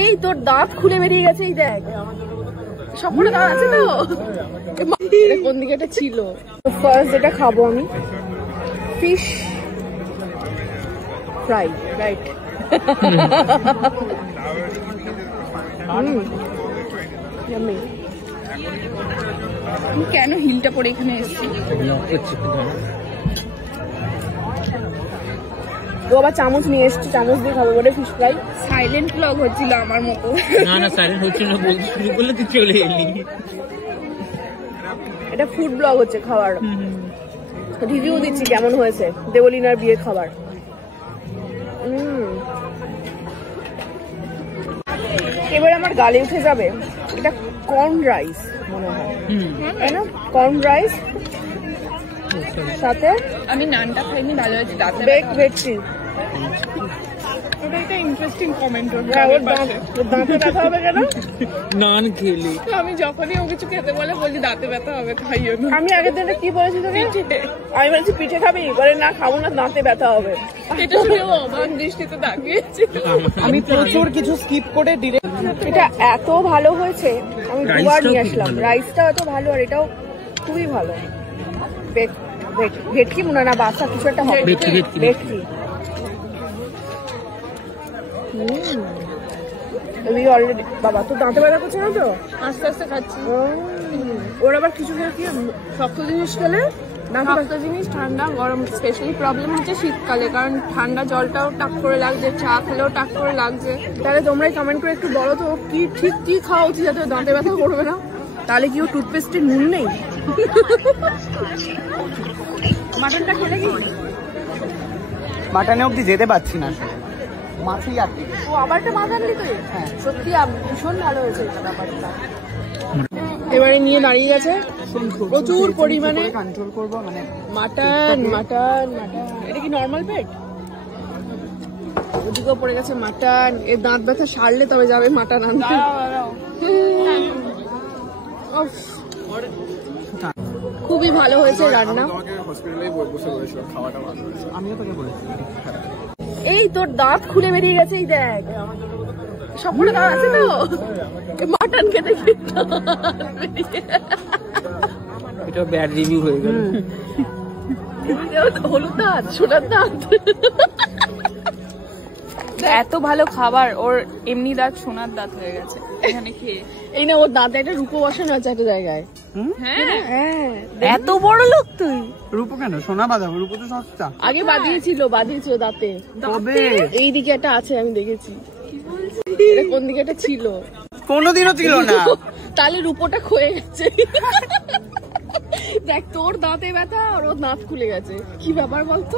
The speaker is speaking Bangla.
এই তোর দাঁত খুলে বেরিয়ে গেছে, এই দেখ সবগুলো দাঁত আছে তো। কোন দিকে এটা ছিল? ফার্স্ট যেটা খাবো আমি ফিশ ফ্রাই, রাইট? আমি কেন হিলটা পরে এখানে এসেছি? ও আবার চামচ নিয়ে এসছি, চামচ দিয়ে খাবো বলে ফিশ ফ্রাই। সাইলেন্ট ব্লগ হচ্ছিল আমার মতো। না না সাইলেন্ট হচ্ছিল না, বলতে শুরু করলে তুই চলে এলি। এটা ফুড ব্লগ হচ্ছে, খাবার রিভিউ দিচ্ছি কেমন হয়েছে দেবলিনার বিয়ের খাবার। এবার আমার গালে উঠে যাবে এটা কর্ন রাইস মনে হয়, তাই না? কর্ন রাইস সাথে আমি নানটা খাইনি, ভালো হয়েছে। বেক ভেটকি। ওটা একটা ইন্টারেস্টিং কমেন্ট। দাঁতে ব্যথা হবে কেন? নান খেলে আমি যখনই ও কিছু খেতে বলে বলছি দাঁতে ব্যথা হবে, খাইও না। আমি আগের দিনে কি বলেছি তোকে? আমি বলছি পিঠে খাবি, বলে না খাবো না, দাঁতে ব্যথা হবে। এটা শুনে ও অবাক দৃষ্টিতে তাকিয়েছি। আমি প্রচুর কিছু স্কিপ করে ডিরেক্ট। এটা এত ভালো হয়েছে, আমি দুবার নিয়ে আসলাম। রাইসটা এত ভালো আর এটাও খুবই ভালো। ভেটকি মনে না বাসা কিছু একটা হবে। ভেটকি অলরেডি। বাবা তো দাঁতে ব্যথা করছে না তো? আস্তে আস্তে খাচ্ছি। ওর আবার কিছু খেলে কি শক্ত জিনিস খেলে শক্ত জিনিস ঠান্ডা গরম স্পেশালি প্রবলেম হচ্ছে শীতকালে, কারণ ঠান্ডা জলটাও টাক করে লাগছে, চা খেলেও টাক করে লাগছে। তাহলে তোমরাই কমেন্ট করে একটু বলো তো কি ঠিক কি খাওয়া উচিত যাতে দাঁতে ব্যথা করবে না। তাহলে কি ও টুথপেস্টে নুন নেই? মাটনটা খেলে কি? মাটনে অব্দি যেতে পারছি না, মাছই আটকে। ও আবারটা মাছ আনলি তুই? হ্যাঁ সত্যি ভীষণ ভালো হয়েছে এটা ব্যাপারটা। এবারে নিয়ে দাঁড়িয়ে গেছে প্রচুর পরিমাণে কন্ট্রোল করবো, মানে মাটন মাটন মাটন। এটা কি নর্মাল পেট? ওদিকেও পড়ে গেছে মাটন। এর দাঁত ব্যথা সারলে তবে যাবে মাটন আনতে। খুবই ভালো হয়েছে রান্না। আমিও তোকে বলেছি। এই তোর দাঁত খুলে বেরিয়ে গেছে, এই দেখ সবগুলো দাঁত আছে তো। মাটন খেতে এটা ব্যাড রিভিউ হয়ে গেল। হলুদ দাঁত, সোনার দাঁত। এত ভালো খাবার, ওর এমনি দাঁত সোনার দাঁত হয়ে গেছে এখানে খেয়ে। এই না ওর দাঁতে একটা রূপো বসানো আছে একটা জায়গায়। হ্যাঁ এত বড় লোক তুই। রূপো কেন? সোনা বাঁধাবো, রূপো তো সস্তা। আগে বাদিয়েছিল দাঁতে। তবে এই দিকে একটা আছে, আমি দেখেছি। এটা কোন দিকে একটা ছিল? কোনোদিনও ছিল না। তাহলে রূপোটা ক্ষয়ে গেছে। দেখ তোর দাঁতে ব্যথা আর ওর দাঁত খুলে গেছে, কি ব্যাপার বলতো?